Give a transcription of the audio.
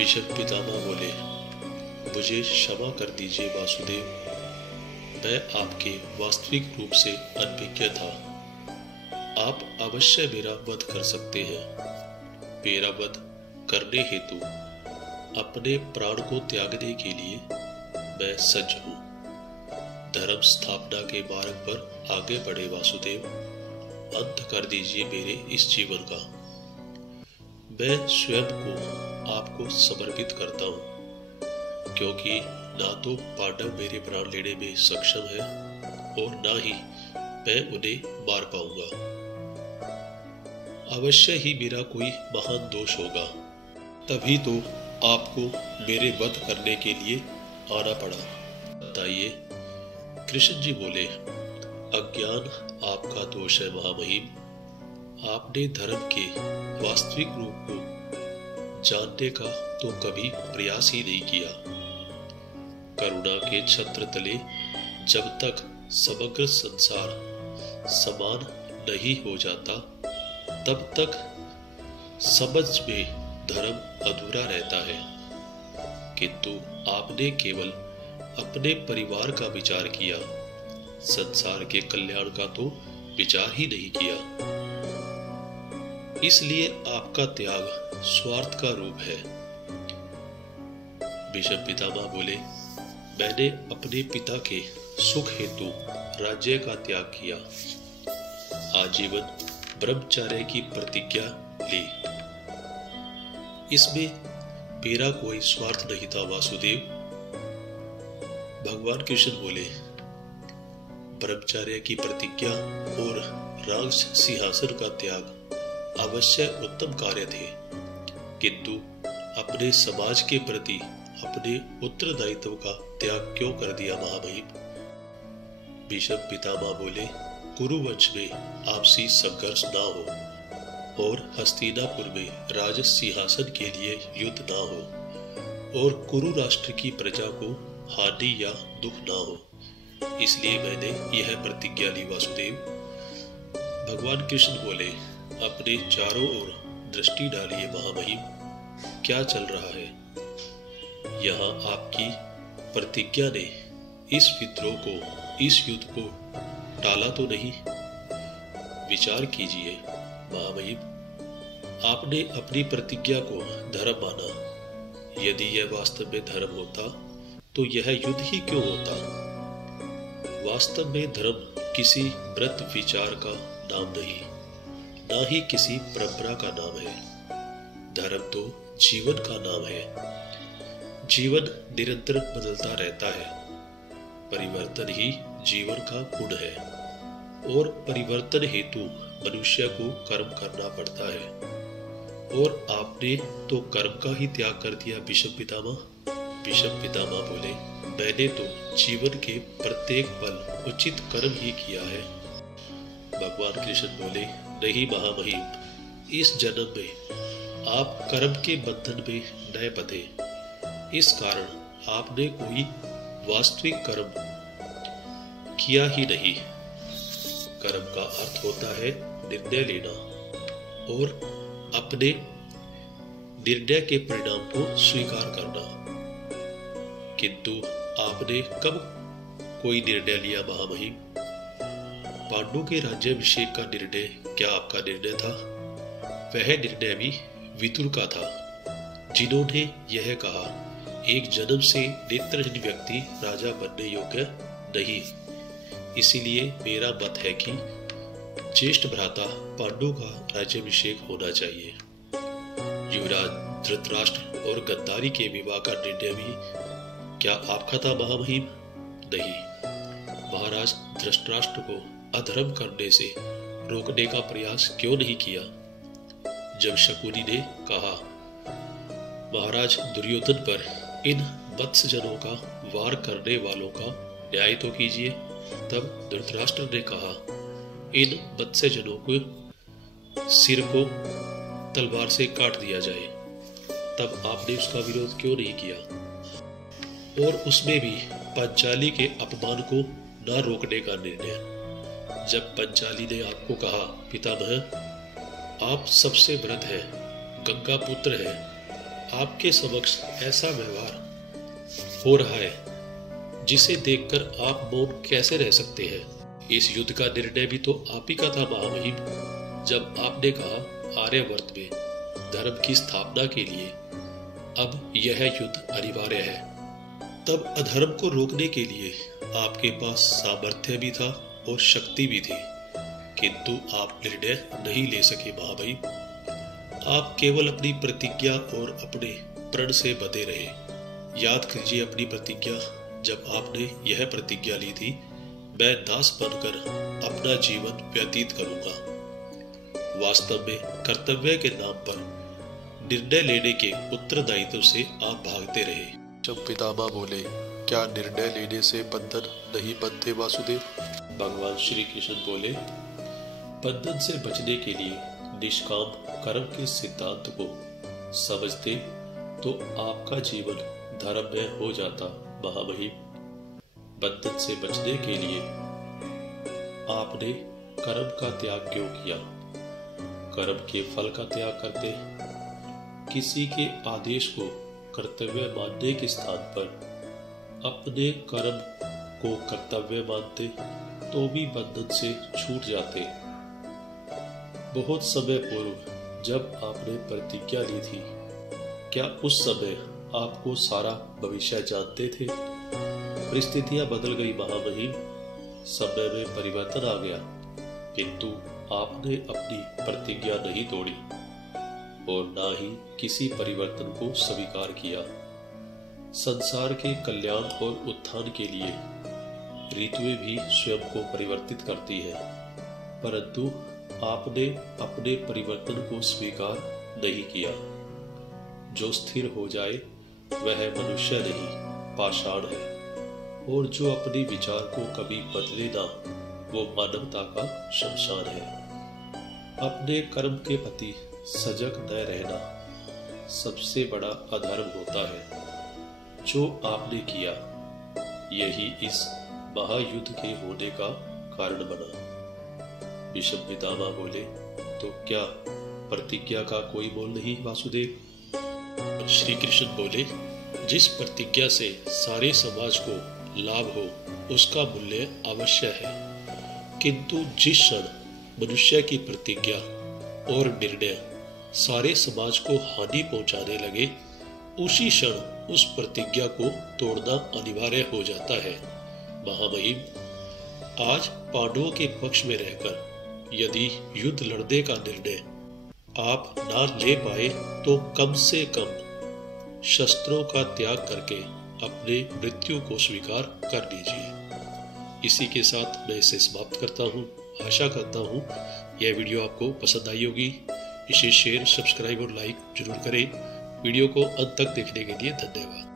भीष्म पितामह बोले, मुझे क्षमा कर दीजिए वासुदेव, मैं आपके वास्तविक रूप से अनभिज्ञ था। आप अवश्य मेरा वध कर सकते हैं। मेरा वध करने हेतु अपने प्राण को त्यागने के लिए मैं सज्ज हूँ। धर्म स्थापना के मार्ग पर आगे बढ़े वासुदेव, अंत कर दीजिए मेरे इस जीवन का। मैं स्वयं को आपको समर्पित करता हूँ, क्योंकि ना तो पांडव मेरे प्राण लेने में सक्षम है और ना ही मैं उन्हें मार पाऊंगा। अवश्य ही मेरा कोई महान दोष होगा, तभी तो आपको मेरे वध करने के लिए आना पड़ा। बताइए। कृष्ण जी बोले, अज्ञान आपका दोष है महामहिम। आपने धर्म के वास्तविक रूप को जानने का तो कभी प्रयास ही नहीं किया। करुणा के छत्र तले जब तक समग्र संसार समान नहीं हो जाता, तब तक समझ में धर्म अधूरा रहता है। किंतु आपने केवल अपने परिवार का विचार किया, संसार के कल्याण का तो विचार ही नहीं किया। इसलिए आपका त्याग स्वार्थ का रूप है। भीष्म पितामह बोले, मैंने अपने पिता के सुख हेतु राज्य का त्याग किया, आजीवन ब्रह्मचर्य की प्रतिज्ञा ली। इसमें मेरा कोई स्वार्थ नहीं था वासुदेव। भगवान कृष्ण बोले, ब्रह्मचर्य की प्रतिज्ञा और राज सिंहासन का त्याग अवश्य उत्तम कार्य थे, किंतु अपने समाज के प्रति अपने उत्तरदायित्व का त्याग क्यों कर दिया महामहिम? भीष्म पितामह बोले, कुरुवंश में आपसी संघर्ष ना हो और हस्तिनापुर में राज सिंहासन के लिए युद्ध ना हो और कुरु राष्ट्र की प्रजा को हानि या दुख ना हो, इसलिए मैंने यह प्रतिज्ञा ली वासुदेव। भगवान कृष्ण बोले, अपने चारों ओर दृष्टि डालिए महामहिम, क्या चल रहा है? यहाँ आपकी प्रतिज्ञा ने इस विद्रोह को, इस युद्ध को टाला तो नहीं? विचार कीजिए महामहिम, आपने अपनी प्रतिज्ञा को धर्म माना। यदि यह वास्तव में धर्म होता तो यह युद्ध ही क्यों होता? वास्तव में धर्म किसी व्रत विचार का नाम नहीं, ना ही किसी परंपरा का नाम है। धर्म तो जीवन का नाम है। जीवन निरंतर बदलता रहता है। परिवर्तन ही जीवन का गुण है और परिवर्तन हेतु मनुष्य को कर्म करना पड़ता है। और आपने तो कर्म का ही त्याग कर दिया भीष्म पितामह। भीष्म पितामह बोले, मैंने तो जीवन के प्रत्येक पल उचित कर्म ही किया है। भगवान कृष्ण बोले, नहीं महामहिम, इस जन्म में आप कर्म के बंधन में न बंधे। इस कारण आपने कोई वास्तविक कर्म किया ही नहीं। कर्म का अर्थ होता है निर्णय लेना और अपने निर्णय के परिणाम को स्वीकार करना। किंतु आपने कब कोई निर्णय लिया महामहिम? पांडु के राज्याभिषेक का निर्णय क्या आपका निर्णय था? वह निर्णय भी विदुर का था, जिन्होंने यह कहा, एक जन्म से नेत्रहीन व्यक्ति राजा बनने योग्य नहीं। इसीलिए मेरा मत है कि ज्येष्ठ भ्राता पांडु का राज्याभिषेक होना चाहिए। युवराज धृतराष्ट्र और गद्दारी के विवाह का निर्णय भी क्या आपका था महामहिम? नहीं। महाराज धृतराष्ट्र को अधर्म करने से रोकने का प्रयास क्यों नहीं किया? जब शकुनी ने कहा, महाराज दुर्योधन पर इन वत्सजनों का वार करने वालों का न्याय तो कीजिए, तब धृतराष्ट्र ने कहा, इन वत्सजनों को सिर को तलवार से काट दिया जाए। तब आपने उसका विरोध क्यों नहीं किया? और उसमें भी पंचाली के अपमान को न रोकने का निर्णय। जब पंचाली ने आपको कहा, पितामह आप सबसे वृद्ध हैं, गंगा पुत्र हैं, आपके समक्ष ऐसा व्यवहार हो रहा है जिसे देखकर आप मौन कैसे रह सकते हैं। इस युद्ध का निर्णय भी तो आप ही का था महामहिम, जब आपने कहा आर्यवर्त में धर्म की स्थापना के लिए अब यह युद्ध अनिवार्य है। तब अधर्म को रोकने के लिए आपके पास सामर्थ्य भी था और शक्ति भी थी, किंतु आप निर्णय नहीं ले सके महामहिम। आप केवल अपनी प्रतिज्ञा और अपने प्रण से बंधे रहे। याद कीजिए अपनी प्रतिज्ञा, जब आपने यह प्रतिज्ञा ली थी, मैं दास बनकर अपना जीवन व्यतीत करूंगा। वास्तव में कर्तव्य के नाम पर निर्णय लेने के उत्तरदायित्व से आप भागते रहे। जब पितामह बोले, क्या निर्णय लेने से बंधन नहीं बनते वासुदेव? भगवान श्री कृष्ण बोले, बंधन से बचने के लिए निष्काम कर्म के सिद्धांत को समझते तो आपका जीवन धर्ममय हो जाता महामहिम। बंधन से बचने के लिए आपने कर्म का त्याग क्यों किया? कर्म के फल का त्याग करते, किसी के आदेश को कर्तव्य मानने के स्थान पर अपने कर्म को कर्तव्य मानते तो भी बंधन से छूट जाते। बहुत समय पूर्व जब आपने प्रतिज्ञा ली थी, क्या उस समय आपको सारा भविष्य जानते थे? परिस्थितियां बदल गई महामहिम, समय में परिवर्तन आ गया, किंतु आपने अपनी प्रतिज्ञा नहीं तोड़ी और ना ही किसी परिवर्तन को स्वीकार किया। संसार के कल्याण और उत्थान के लिए ऋतुएं भी स्वयं को परिवर्तित करती है, परंतु आपने अपने परिवर्तन को स्वीकार नहीं किया। जो स्थिर हो जाए वह मनुष्य नहीं, पाषाण है, और जो अपने विचार को कभी बदले ना, वो मानवता का शमशान है। अपने कर्म के प्रति सजग न रहना सबसे बड़ा अधर्म होता है। जो आपने किया यही इस महायुद्ध के होने का कारण बना। भीष्म पितामह बोले, तो क्या प्रतिज्ञा का कोई मोल नहीं वासुदेव? श्री कृष्ण बोले, जिस प्रतिज्ञा से सारे समाज को लाभ हो उसका मूल्य अवश्य है, किंतु जिस क्षण मनुष्य की प्रतिज्ञा और निर्णय सारे समाज को हानि पहुंचाने लगे, उसी क्षण उस प्रतिज्ञा को तोड़ना अनिवार्य हो जाता है। महामहिम, आज पांडवों के पक्ष में रहकर यदि युद्ध लड़ने का निर्णय आप ना ले पाए तो कम से कम शस्त्रों का त्याग करके अपने मृत्यु को स्वीकार कर लीजिए। इसी के साथ मैं इसे समाप्त करता हूँ। आशा करता हूँ यह वीडियो आपको पसंद आई होगी। इसे शेयर, सब्सक्राइब और लाइक जरूर करें। वीडियो को अंत तक देखने के लिए धन्यवाद।